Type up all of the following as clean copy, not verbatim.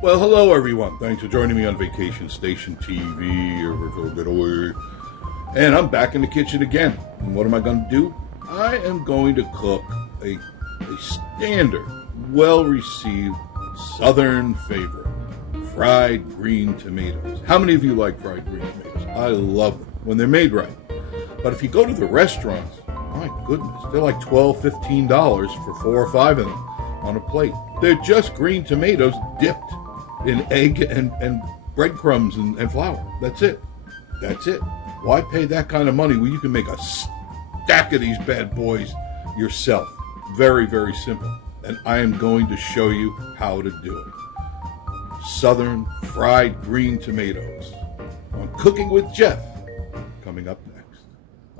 Well, hello everyone. Thanks for joining me on Vacation Station TV or Virtual Getaway. And I'm back in the kitchen again. And what am I going to do? I am going to cook a standard, well-received Southern favorite, fried green tomatoes. How many of you like fried green tomatoes? I love them when they're made right. But if you go to the restaurants, my goodness, they're like $12, $15 for 4 or 5 of them on a plate. They're just green tomatoes dipped in egg and breadcrumbs and flour. That's it. That's it. Why pay that kind of money when you can make a stack of these bad boys yourself? Very, very simple. And I am going to show you how to do it. Southern fried green tomatoes on Cooking with Jeff, coming up next.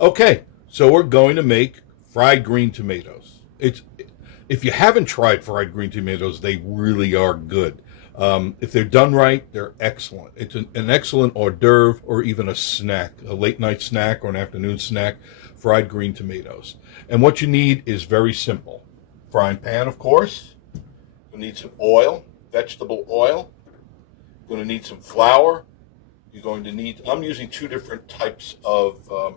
Okay, so we're going to make fried green tomatoes. If you haven't tried fried green tomatoes, they really are good. If they're done right, they're excellent. It's an excellent hors d'oeuvre or even a snack, a late night snack or an afternoon snack, fried green tomatoes. And what you need is very simple. Frying pan, of course. You need some oil, vegetable oil. You're going to need some flour. You're going to need, I'm using 2 different types of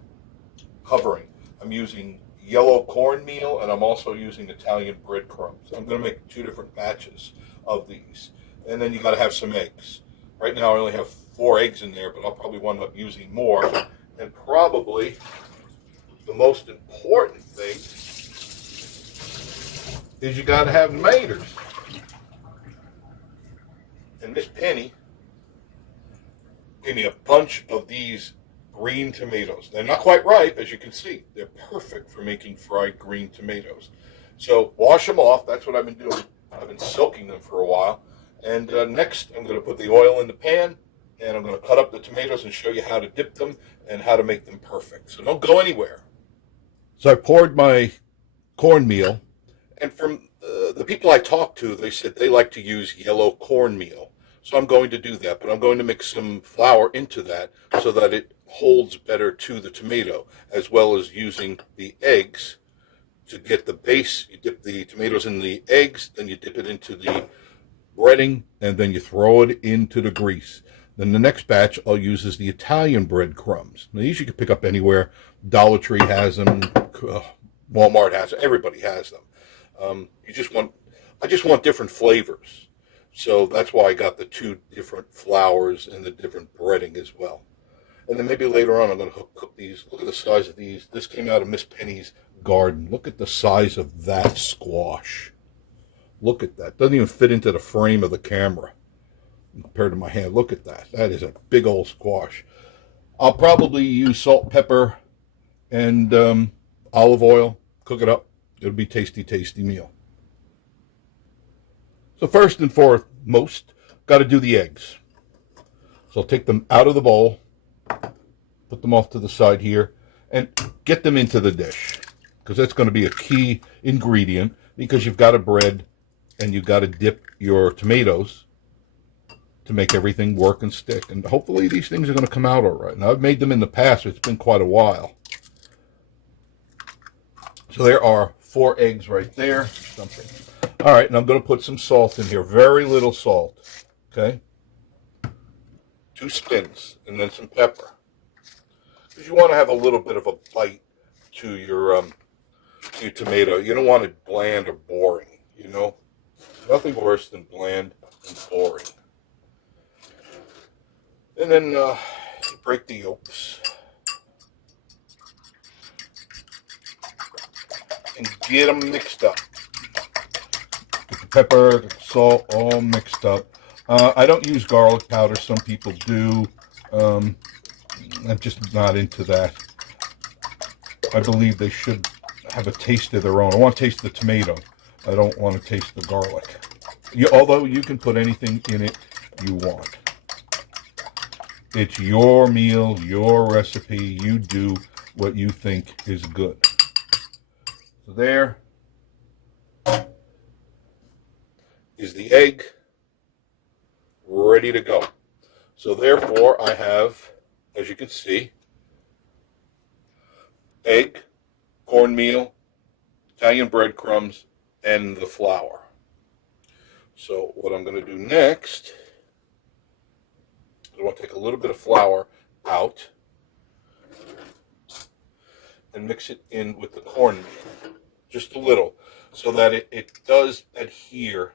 covering. I'm using yellow cornmeal and I'm also using Italian breadcrumbs. I'm going to make 2 different batches of these. And then you got to have some eggs. Right now I only have 4 eggs in there, but I'll probably wind up using more. And probably the most important thing is you got to have tomatoes. And Miss Penny gave me a bunch of these green tomatoes. They're not quite ripe, as you can see. They're perfect for making fried green tomatoes. So wash them off. That's what I've been doing. I've been soaking them for a while. And next, I'm going to put the oil in the pan, and I'm going to cut up the tomatoes and show you how to dip them and how to make them perfect. So don't go anywhere. So I poured my cornmeal, and from the people I talked to, they said they like to use yellow cornmeal. So I'm going to do that, but I'm going to mix some flour into that so that it holds better to the tomato, as well as using the eggs to get the base. You dip the tomatoes in the eggs, then you dip it into the breading, and then you throw it into the grease. Then the next batch I'll use is the Italian breadcrumbs. Now these you can pick up anywhere. Dollar Tree has them, Walmart has them, everybody has them. I just want different flavors. So that's why I got the 2 different flours and the different breading as well. And then maybe later on I'm going to cook these. Look at the size of these. This came out of Miss Penny's garden. Look at the size of that squash. Look at that. Doesn't even fit into the frame of the camera compared to my hand. Look at that. That is a big old squash. I'll probably use salt, pepper, and olive oil. Cook it up. It'll be a tasty, tasty meal. So first and foremost, got to do the eggs. So I'll take them out of the bowl, put them off to the side here, and get them into the dish, because that's going to be a key ingredient, because you've got to bread and you've got to dip your tomatoes to make everything work and stick. And hopefully these things are going to come out all right. Now, I've made them in the past. It's been quite a while. So there are 4 eggs right there. Something. All right, and I'm going to put some salt in here. Very little salt. Okay? 2 spins, and then some pepper. Because you want to have a little bit of a bite to your tomato. You don't want it bland or boring, you know? Nothing worse than bland and boring. And then break the yolks. And get them mixed up. Get the pepper, the salt, all mixed up. I don't use garlic powder. Some people do. I'm just not into that. I believe they should have a taste of their own. I want to taste the tomato. I don't want to taste the garlic. Although you can put anything in it you want. It's your meal, your recipe. You do what you think is good. So there is the egg ready to go. So therefore I have, as you can see, egg, cornmeal, Italian breadcrumbs, and the flour. So what I'm going to do next is I want to take a little bit of flour out and mix it in with the cornmeal, just a little, so that it does adhere.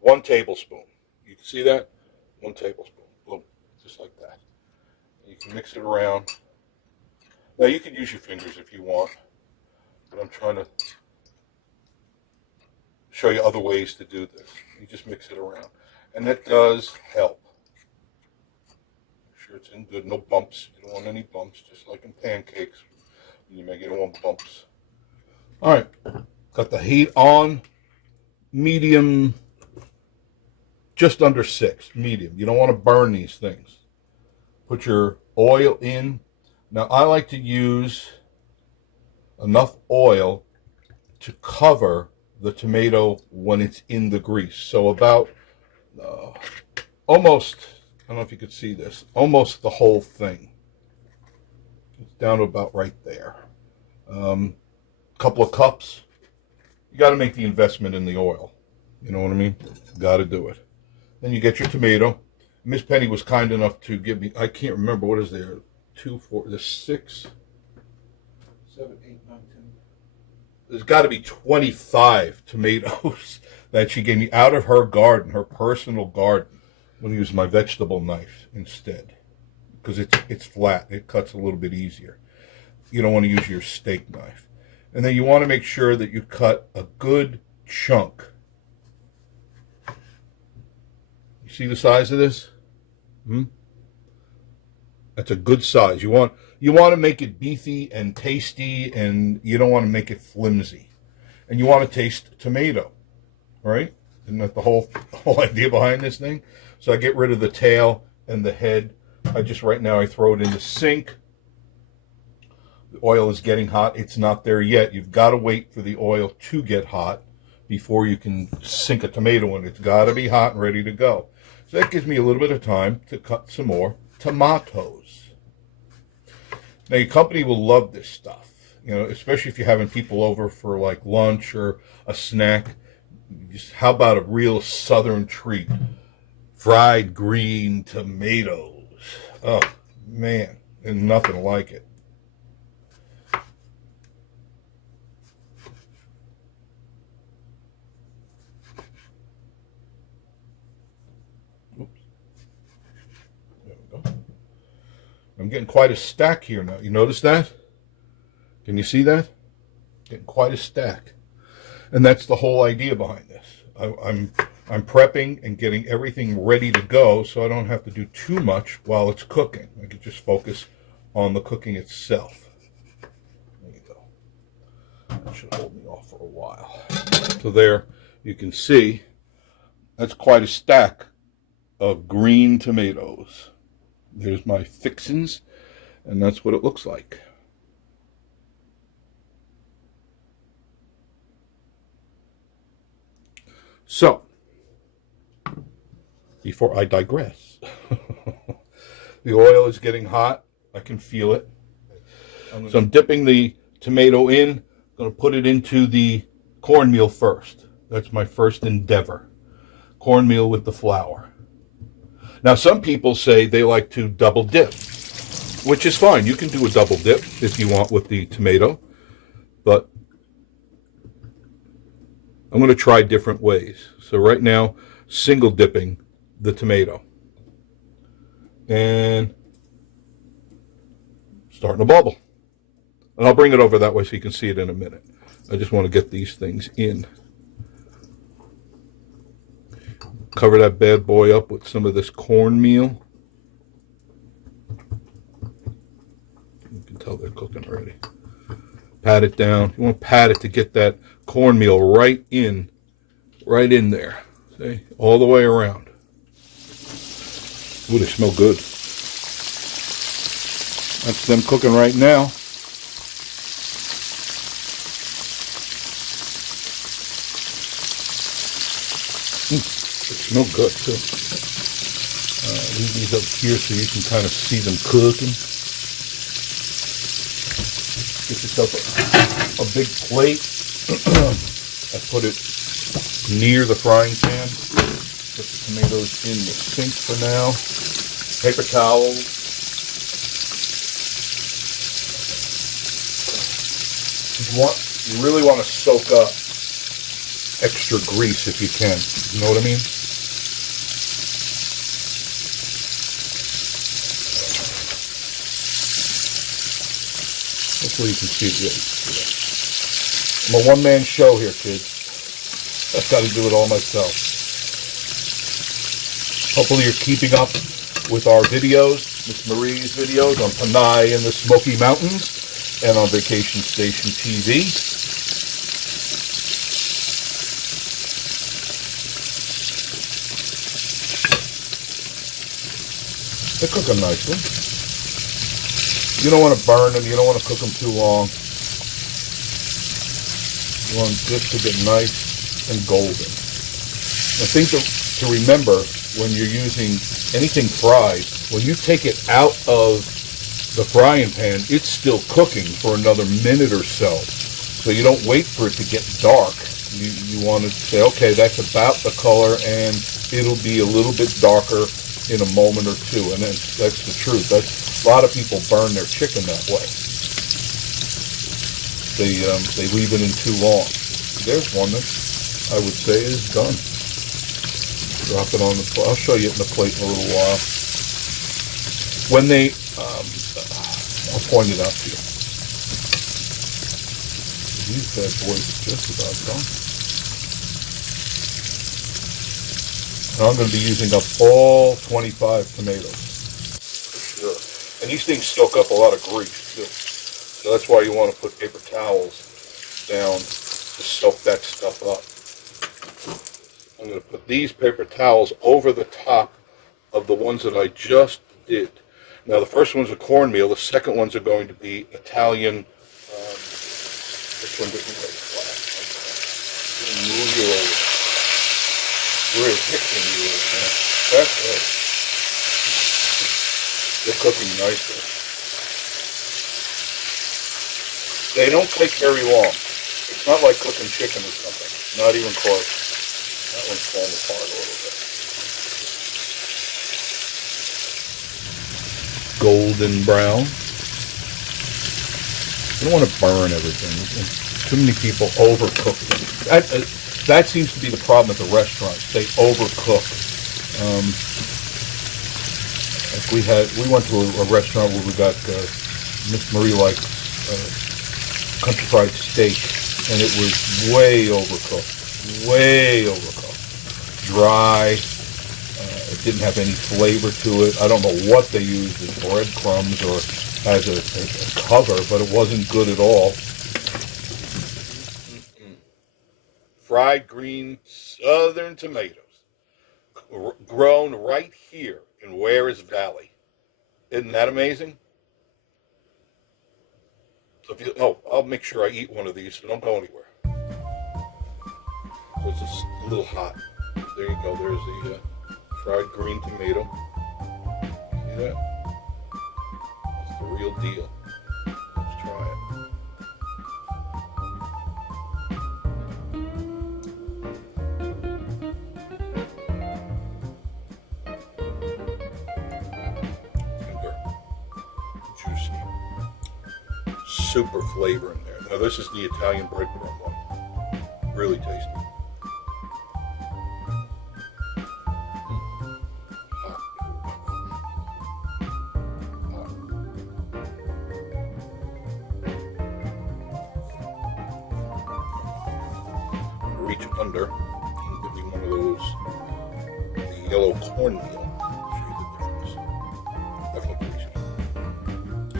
1 tablespoon. You can see that? 1 tablespoon. Boom. Just like that. You can mix it around. Now you can use your fingers if you want, but I'm trying to show you other ways to do this. You just mix it around. And that does help. Make sure it's in good. No bumps. You don't want any bumps, just like in pancakes. You make it on bumps. All right. Got the heat on. Medium. Just under 6. Medium. You don't want to burn these things. Put your oil in. Now, I like to use enough oil to cover the tomato when it's in the grease. So about almost, I don't know if you could see this, almost the whole thing. It's down to about right there. Couple of cups. You got to make the investment in the oil. You know what I mean? Got to do it. Then you get your tomato. Miss Penny was kind enough to give me, I can't remember, what is there? 2, 4, there's 6, 7, 8, 9, 10. There's got to be 25 tomatoes that she gave me out of her garden, her personal garden. I'm going to use my vegetable knife instead because it's flat. It cuts a little bit easier. You don't want to use your steak knife. And then you want to make sure that you cut a good chunk. You see the size of this? That's a good size. You want to make it beefy and tasty, and you don't want to make it flimsy. And you want to taste tomato, right? Isn't that the whole idea behind this thing? So I get rid of the tail and the head. Right now I throw it in the sink. The oil is getting hot. It's not there yet. You've got to wait for the oil to get hot before you can sink a tomato in. It's got to be hot and ready to go. So that gives me a little bit of time to cut some more tomatoes. Now your company will love this stuff, especially if you're having people over for like lunch or a snack. How about a real southern treat? Fried green tomatoes. Oh man, there's nothing like it. I'm getting quite a stack here now. You notice that? Can you see that? Getting quite a stack. And that's the whole idea behind this. I'm prepping and getting everything ready to go so I don't have to do too much while it's cooking. I can just focus on the cooking itself. There you go. That should hold me off for a while. So there you can see that's quite a stack of green tomatoes. There's my fixins, and that's what it looks like. So, before I digress, the oil is getting hot. I can feel it. So I'm dipping the tomato in. I'm going to put it into the cornmeal first. That's my first endeavor. Cornmeal with the flour. Now, some people say they like to double dip, which is fine. You can do a double dip if you want with the tomato, but I'm going to try different ways. So right now, single dipping the tomato. And starting to bubble. And I'll bring it over that way so you can see it in a minute. I just want to get these things in. Cover that bad boy up with some of this cornmeal. You can tell they're cooking already. Pat it down. You want to pat it to get that cornmeal right in there. See? All the way around. Ooh, they smell good. That's them cooking right now. They smell good too. Leave these up here so you can kind of see them cooking. Get yourself a big plate. I put it near the frying pan. Put the tomatoes in the sink for now. Paper towels. You really want to soak up extra grease if you can. You know what I mean? Hopefully you can see it. I'm a one-man show here, kids. I've got to do it all myself. Hopefully you're keeping up with our videos, Miss Marie's videos on Panay in the Smoky Mountains and on Vacation Station TV. They're cooking nicely. You don't want to burn them. You don't want to cook them too long. You want just to get nice and golden. The thing to remember when you're using anything fried, when you take it out of the frying pan, it's still cooking for another minute or so. So you don't wait for it to get dark. You want to say, okay, that's about the color, and it'll be a little bit darker in a moment or two. And that's the truth. A lot of people burn their chicken that way. They leave it in too long. There's one that I would say is done. Drop it on the plate. I'll show you it in the plate in a little while. When they, I'll point it out to you. These bad boys are just about done. And I'm going to be using up all 25 tomatoes. For sure. And these things soak up a lot of grease too. So that's why you want to put paper towels down to soak that stuff up. I'm going to put these paper towels over the top of the ones that I just did. Now the first one's a cornmeal, the second ones are going to be Italian, this one didn't lay flat. Move you over. We're hitting you over there. That's good. They're cooking nicely. They don't take very long. It's not like cooking chicken or something. Not even close. That one's falling apart a little bit. Golden brown. You don't want to burn everything. Too many people overcook them. That seems to be the problem at the restaurants. They overcook. Like we went to a restaurant where we got Miss Marie liked country fried steak, and it was way overcooked. Way overcooked. Dry. It didn't have any flavor to it. I don't know what they used as breadcrumbs or as a cover, but it wasn't good at all. Fried green southern tomatoes, grown right here in Wares Valley. Isn't that amazing? So I'll make sure I eat one of these, so don't go anywhere. So it's just a little hot. There you go. There's the fried green tomato. See that? That's the real deal. Let's try it. Tender. Juicy. Super flavor in there. Now this is the Italian breadcrumb one. Really tasty. Reach under and give me one of those, the yellow cornmeal. Show you the difference. Definitely tasty.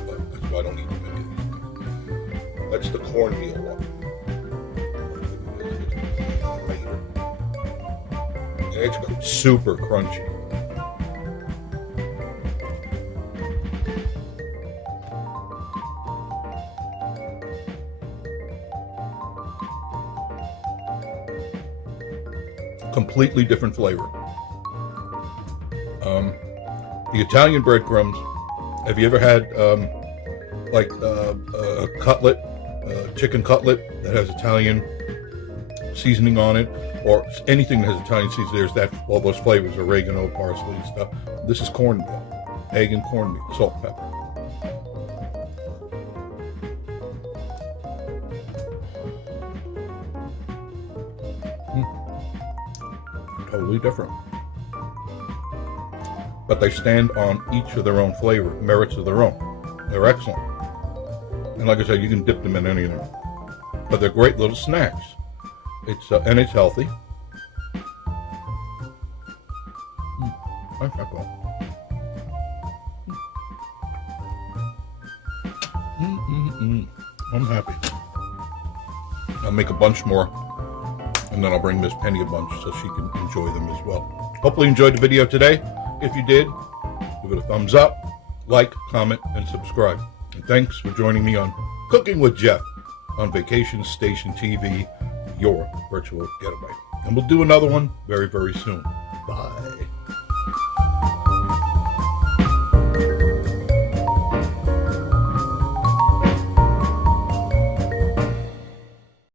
But that's why I don't eat too many of these. That's the cornmeal one. And it's super crunchy. Completely different flavor. The Italian breadcrumbs. Have you ever had like a cutlet, chicken cutlet that has Italian seasoning on it, or anything that has Italian seeds. There's that, all those flavors, oregano, parsley, and stuff. This is cornmeal, egg and cornmeal, salt, pepper. Totally different. But they stand on each of their own flavor, merits of their own. They're excellent. And like I said, you can dip them in anything. But they're great little snacks. And it's healthy. That's not bad. I'm happy. I'll make a bunch more, and then I'll bring Miss Penny a bunch so she can enjoy them as well. Hopefully you enjoyed the video today. If you did, give it a thumbs up, like, comment, and subscribe. And thanks for joining me on Cooking with Jeff on Vacation Station TV, your virtual getaway. And we'll do another one very, very soon. Bye.